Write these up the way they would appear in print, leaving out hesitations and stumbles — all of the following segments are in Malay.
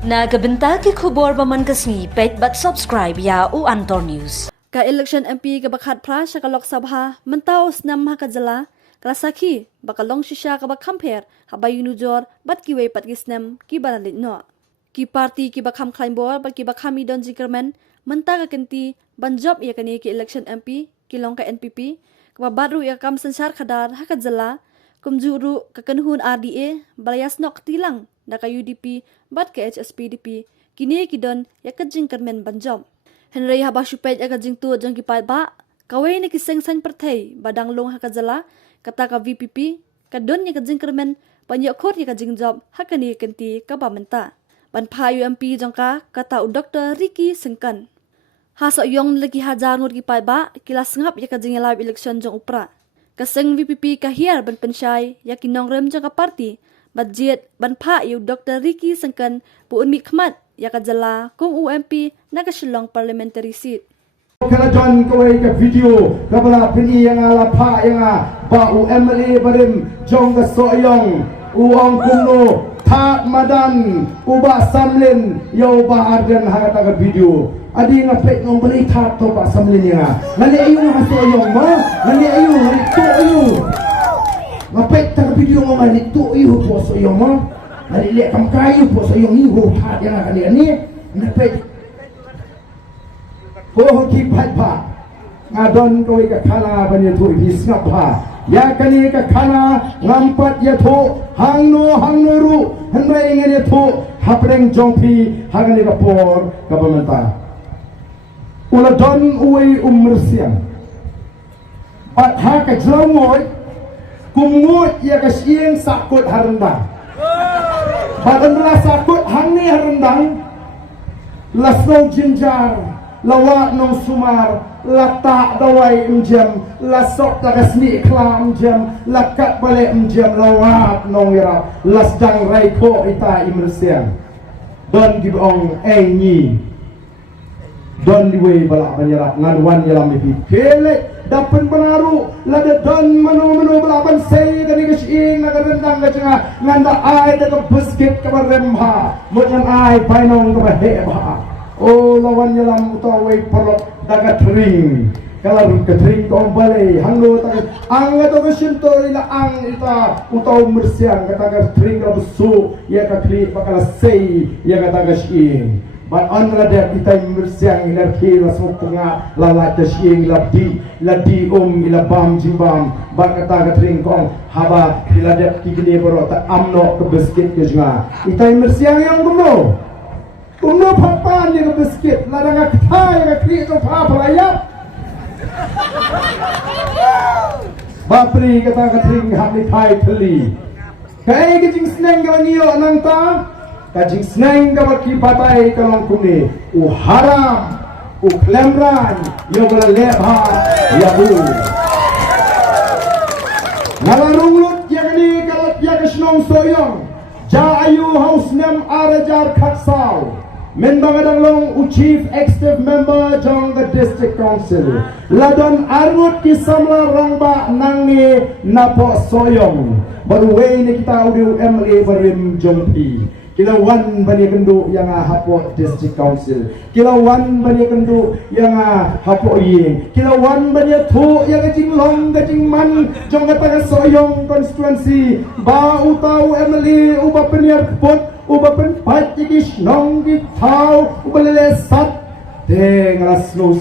Nagabenta ki khubor baman kasni pet bat subscribe ya u Antor News. Ka election MP ka bakhat pra sa Lok Sabha mentaos nam ha kajala klasaki bakalong shisha ka bakhamper habayunu jor bat ki wei pat gisnam ki banalit no ki party ki bakham klaimbor bat ki bakhami don jikerman menta ka kenti banjob ya kani ki election MP ki long ka NPP ka baru ya kam sensar khadar ha kajala kumjuru ka kanhun RDA balayas nok tilang da ka UDP bat ka HSPDP kini kidon ya ka jingkerman banjob Henry haba syupet aga jing tu jang kipat ba kawai ni kiseng san perthai badang long hakajala kata ka VPP kadon ni ka jing kermen panyo khot ni ka jing job hakani kenti ka bamenta ban pha UMP jang ka kata u Dr. Ricky Sengkan haso yong lagi hajar ngur kipat ba kilas ngap ya ka jing live election jang upra kaseng VPP ka hiar ban pensyai ya kinong rem jang ka party budget ban pha yu Dr. Ricky Sengkan puun mi khmat ya kajala kung UMP nakasilong parliamentary seat. Kala John kawai ka video kabala pini yang ala pa yang ba UMLA barim jong ka soyong uang kuno tak madan uba samlin yo ba arden hagata ka video adi nga pek ngong beri tak to ba samlin ya ngali ayu nga soyong mo ngali ayu to ayu ngapek ta video mo ngali to ayu po soyong mo ngali le kam kayu po soyong ni ho tak yang kali ni ngapek oh kipat pa ngadon kawai ka kala banyo tu hisngap pa ya kani ka kala ngampat ya tu hangno ru hendrai ngene tu hapreng jongpi hagani ka por ka pamenta ula don uwi ummersiang pat ha ka jlamoy kumngut ya ka sieng sakut harendang badan sakut hangni harendang lasno jinjar lawak nong sumar latak dawai emjam lasok tagasni klam jam lakat balik emjam lawak nong ira lasdang raiko ita imresian don gibong enyi don liwe balak banyarak ngadwan yalam ipi kelek dapen penaru lada don manu balapan say kani kasing nagarendang kacanga nganda ay daga buskit kabaremha mutyan ay painong kabaheba oh lawan yalam utawai perlok daga tering kalau ketering kau balai hanglo tak ang ato kesinto ila ang ita utaw mersiang kata tering kalau besu ya kakli bakal say ya kata kasing but on that kita mersiang ila kila sopunga lala kasing ladi ila bam jimbam bak kata ketering kau haba ila dat kikini bero tak amno ke beskit ke juga ita mersiang yang dulu Uno papan yang biskit, ladang aktai yang klik so apa layap. Bapri kata katring hati thai theli. Kai kajing seneng kawan niyo nang ta, kajing seneng kawan kipatai kalong kuni. Haram, klemran, yo bala lebha, ya bu. Ngalarungut yang ni kalat yang senong soyong. Ja ayu haus nem arajar khaksau. Member Long Chief Executive Member Jong the District Council Ladon Arut Kisamla Rangba Nangi Napo Soyong baru ni kita audio MLA Barim Jongpi kilawan bani kendu yang hapo District Council kilawan bani kendu yang hapo ying kilawan bani tu yang gajing long gajing man Jong kata Soyong constituency ba utau MLA uba peniar pot uba pen pat ikis nong di tau uba lelesat deng rasnos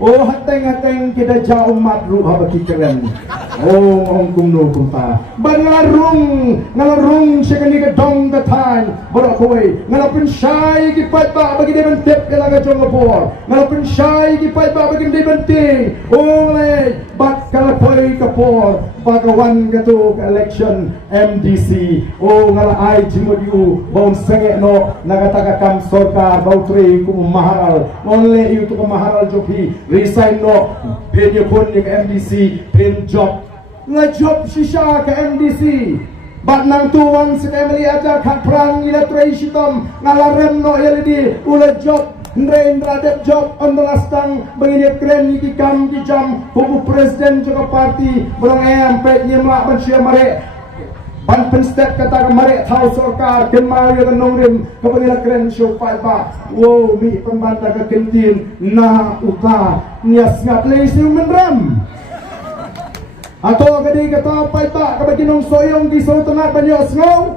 oh hateng kita jauh matru habaki keren oh ongkum no kumta ban ngalarung sekali ke dong ke tan borok kowe ngalapin syai ki pat ba bagi deban tep kala ga jong por ngalapin syai ki pat ba bagi deban ting ole bat kala poi ka por bagawan katu election MDC oh ngala ai jimodiu baun senge no nagataka kam sorkar bautri kum maharal onle itu ke maharal jopi resign no penye pon ke MDC pen job la job shisha ke MDC bat nang tuan sekali ajar kat perang ila traishitom ngalarem no yalidi ula job Ndra dep job ondolastang begini keren ki kam ki jam buku presiden juga parti berang pet nyemlak bansia mare ban penstep kata kemarin tahu sorkar kemau yang nongrim kepada keren show pak wow mi pembantah ke kentin na uta nias ngaplay siu menram atau kadi kata pak kebagi nong soyong di so tengah banyak snow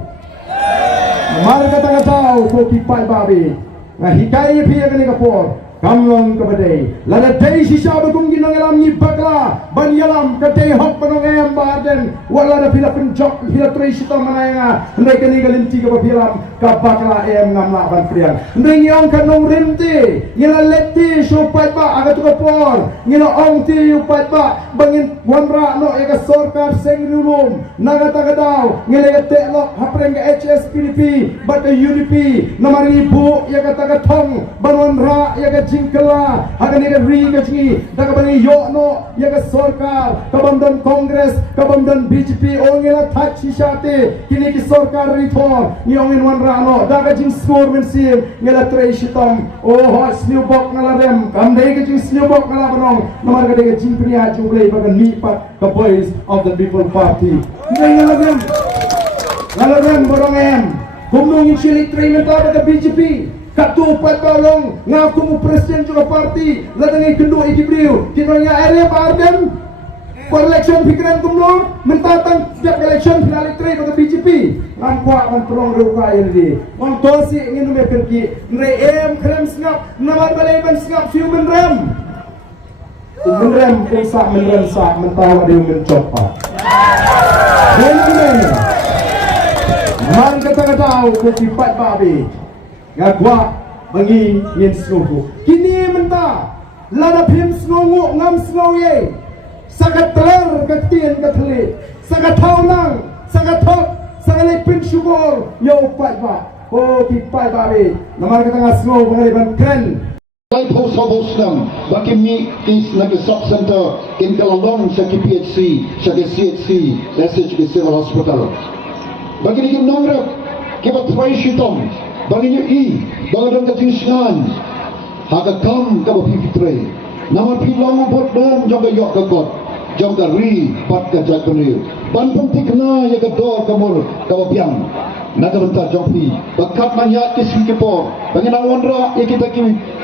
mari kata ko kipai babi nah hikai pia kani kapor kamlong kabadai lada dei sisa bagum ginang alam ni bagla ban yalam kadai hok panong ayam baden wala da pila penjok pila tresita manaya ndai kani galinti ka pilam ka bagla ayam ngamla ban priang ndai nyong kanong rimti ngila letti supai ba aga tu kapor ngila ong ti upai ba bangin wanra no ega sorkar sengrulum naga tagadau ngila teklok hapreng ga HSPDP bat UDP namari ibu ya kata katong banwanra ya jingkela hagan ega ri gaji daga bani yokno ya ga sorkar kabamdan kongres kabamdan BJP ongela tachi shate kini ki sorkar ritor ni ongin wan rano daga jing skor mensim ngela trei shitom oh hot snowbok ngala dem kamdai ga jing snowbok ngala banong namar ga dega jing priya jublei bagan lipat the voice of the people party ngala dem borong em kumnong chili trei menta ga BJP Katu patolong ngaku mu presiden juga parti ladangi kendua ikibriu kinanya area barden for election pikiran kumlo mentatang setiap election final tre pada BJP ngampua man perong ruka ini on tosi ingin mepergi nre em krem snap namar baleban snap fiu menrem sa mentawa dia mencoba dan man kata-kata ko tipat babi ngagwa bangi yin snowku kini menta lada pim snowmu ngam snowye sagat teler ketien keteli sagat taunang sagat tok sagat lepin syukur yo upat ba oh pipai babe namar ketengah snow pengaliban kren Lighthouse Hobosnam, bagi mi is nagi sub center in Kalalong sa PHC, sa CHC, SHB Civil Hospital. Bagi ni nongrap, kibat try shitom, bagi ni bagi dong katingan, haga kam kabo pipitre, nama pilong bot dan jangka yok kagot, jangka ri pat kajak penil, ban pentik na ya kador kamur kabo piang, naga bentar jangpi, bakat manyak kisipor, bagi nawan ra ya kita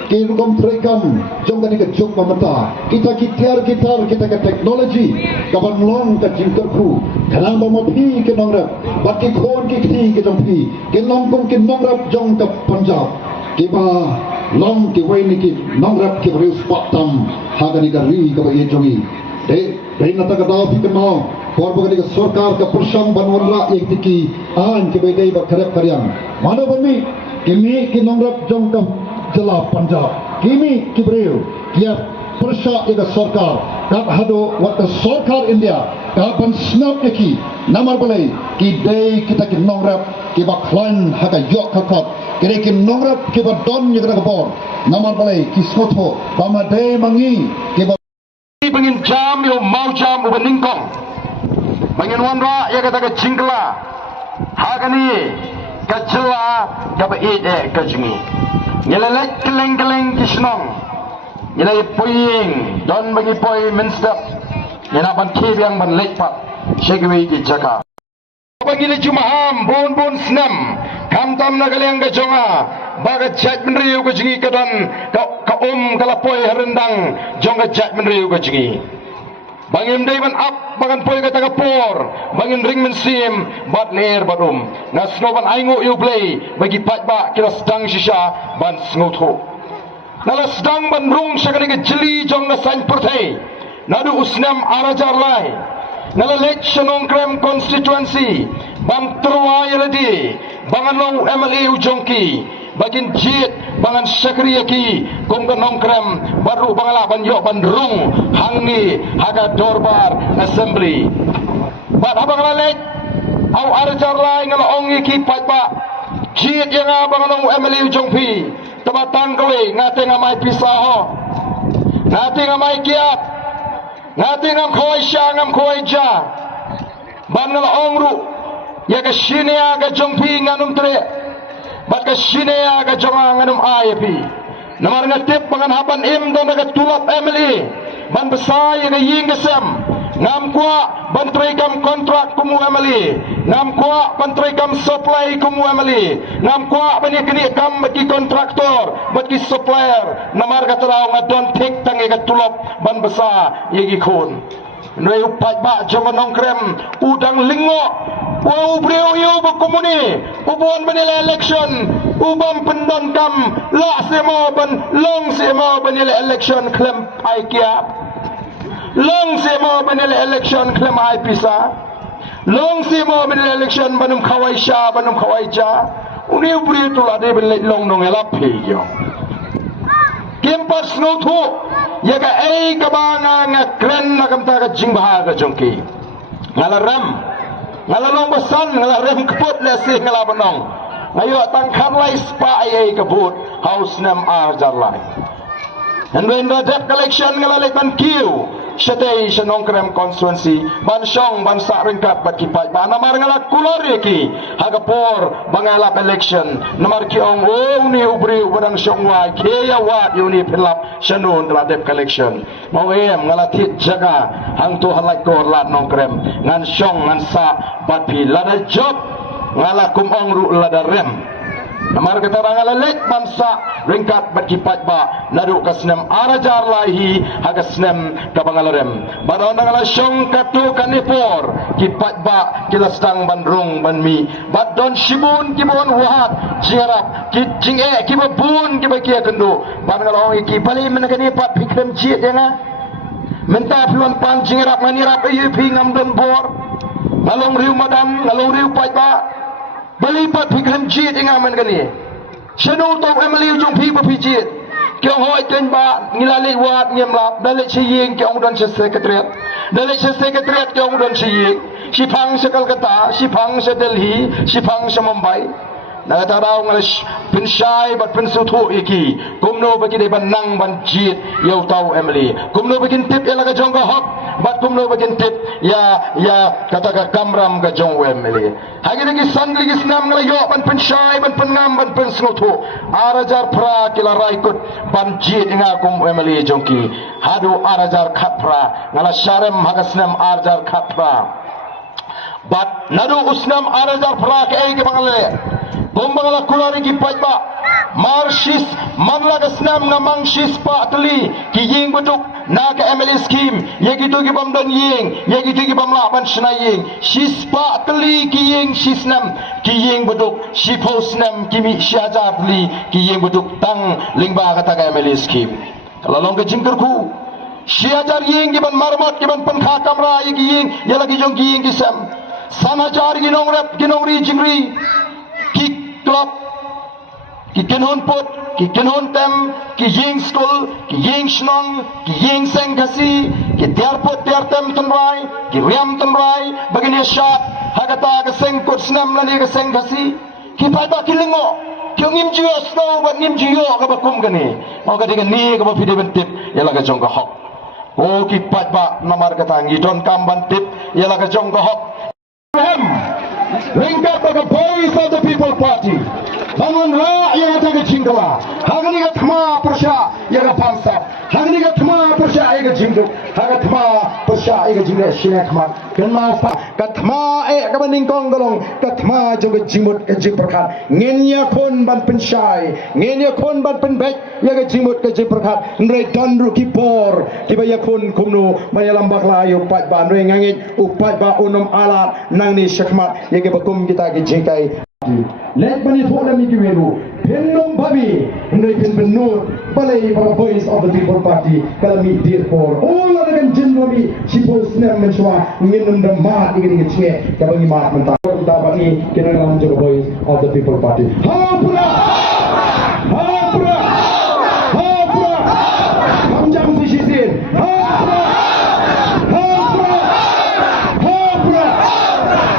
Kirugam terekam jom tadi ke jok mamata kita gitar kita ke teknologi kapan long ke jingkerku kanang bamopi ke nongrap baki kon ke kini ke jompi ke nongkong ke nongrap jom ke Punjab kiba long ke waini ke nongrap ke rius patam hagani gari ke bayi jongi dei nata ka daw pi ke mau korbo ke sarkar ke persang banwanra ek tiki an ke bayi dei bakharap karyang mano bami kimi ke nongrap jom ke Jala Punjab kimi kibreu kia persya ega sarkar kat hado wat sarkar India kapan snap ki namar balai ki dei kita ki nongrap ki baklan haka yok kakot kire ki nongrap ki ba don ye kana kapor namar balai ki skotho pama dei mangi ki ba pengin jam yo mau jam u beningkong pengin wanra ye kata ka jingkla hakani kajela ka ba ide ka jingi Nyelelek keleng-keleng kisnong Nyelai poying Don bagi poy menstep Nyenapan kib yang menlepak Syekwi di jaka Bagi le jumaham Bon senam Kamtam na galing gajonga Baga jat menriu kajingi kadan Ka kalapoy harendang Jongga jat menriu kajingi Bangin day man up Bagan poy kata kapor Bangin ring mensim Bat ler badum Nasno ban aingo you play Bagi patba kira sedang sisya Ban sengutho Nala sedang ban rung Syakani ke jeli jong na sain pertai Nadu usnam arajar lai Nala election on krem constituency Bang terwai ladi Bangan long MLA ujongki Bagin jit bangan syakriaki kongkan nongkrem baru bangala ban yok ban rung hangni haga dorbar assembly bat abang lalek au arjar lai ngala ongi ki patba jit yang abang nong MLA ujongpi tebatang kowe ngate ngamai pisaho ngate ngamai kiat ngate ngam khoi sha ngam khoi ja ban ngala ongru ya ka shinia ga jongpi nganum tre Baka sinea ka jonga nganum IAP namar ngatip pangan haban im dan ka tulap MLA ban besai ka ying kesem ngam kwa ban trekam kontrak kumu MLA ngam kuak pantri kam supply kum wamali ngam kuak bani kini kam bagi kontraktor bagi supplier namar katarau ngadon tik tangi katulop ban besar yegi kun noi upat ba jaman nongkrem udang lingo wa ubreu yu berkomuni ubuan bani election ubam pendon kam la semo ban long semo bani election klem ai kia long semo bani election klem ai pisa long semo bani election banum khawai sha banum khawai cha uni ubri tu la de beli long nong elap pheyo kimpas no thu ya ka ei ka banga nga kren na kam ta ka jing bah ka jongki ngalaram ngalalong basan ngalarem keput le sih ngalabanong ngayo tang khan lai spa ai ka but house nam ar jarlai and when the debt collection ngalalek ban kiu Shatay Shanongkrem constituency ban syong ban sa ringkat bat kipat ba namar ngalak kulori ki hagapor bangalap election namar ki ong ni ubri ubadang syong wa keya wat yuni pilap shanun debt collection mau ngalatit jaga hang tu halak ko lat nongkrem ngan syong ngan sa bat pi lada job ngalakum ong ru lada rem namar kata rangalalek bangsa ringkat berkipat ba nadu kasnem arajar lahi hagasnem kabangalarem baron ngala syong katu kanipor kipat ba kila sedang bandrung banmi badon shibun kibon wahat jingarap kijinge kibabun kibakia kendu ban ngala ki bali menagani pat pikrem jit yana menta pluan pan jingarap manirap ayu pingam don bor ngalong riu madam ngalong riu pat ba balipat pikam jit ingaman kani shanu to emily jong pi pi jit kyong hoi ten ba ngilali wat ngem lap dale chiying kyong don secretariat dale secretariat kyong don chiying sipang se Kolkata sipang se Delhi sipang se Mumbai nagataraw ngal pinsay bat pinsutu iki kumno bagi de banang ban jit yaw taw emily kumno bagin tip elaga jong hok bat kumno bagin tip ya kata ka kamram ga jong emily hagi lagi sandli gisnam ngala yo ban pinsay ban pengam ban pinsutu arajar pra kila raikut ban jit inga kum emily jongki hadu arajar khatra ngala sharem hagasnam arajar khatra bat nadu usnam arajar pra ke ai ke bangale Bombangala kulari ki pajba marshis mangla gasnam ngamang shis pa tli ki ying buduk na ka MLA scheme yegi to ki bam don ying yegi to ki bam la ban shna ying shis pa tli ki ying shisnam ki ying buduk shiposnam ki mi shaja tli ki ying buduk tang lingba kata ka MLA scheme kalau long ke jingker ku shiajar ying ki ban marmot ki ban pankha kamra yegi ying yala ki jong ki ying ki sam sanajar ki nong rap ki nong ri jingri ki klop ki kenhon pot ki kenhon tem ki ying skul ki ying shnong ki ying sengkasi ki tiar pot tiar tem tunrai ki riam tunrai bagini shat hagata ka sengkot snam lani ka sengkasi ki pada kilingo kyong im jiyo snow bat nim jiyo ka bakum gani mau ka dengan ni ka bapide bentip yala ka jong ka hok o ki patba namar ka tangi don kam bantip yala ka jong ka hok ringkat bagi voice of the people party bangun rakyat yang jinggawa hagani ka thma persya yang pangsa hagani ka thma persya yang jingduk haga thma persya yang jingre sine thma kenma pa ka thma ka baning kong golong ka thma jong jimut ka jing perkhat ngenya khon ban pensai ngenya khon ban penbek yang jimut ka jing perkhat nrei dandru ki por ki baya khon kumnu maya lambak layu pat ban rei ngangit upat ba unum alat nang ni syakmat yang bakum kita ki jingkai let bani thola mi ki welu pendom babi nrei pen benur balai para voice of the people party kalami dir for all of them jindomi sipos nem menshwa nginum the mat igini che kabangi mat mentah kita bagi kenal dalam voice of the people party ha pula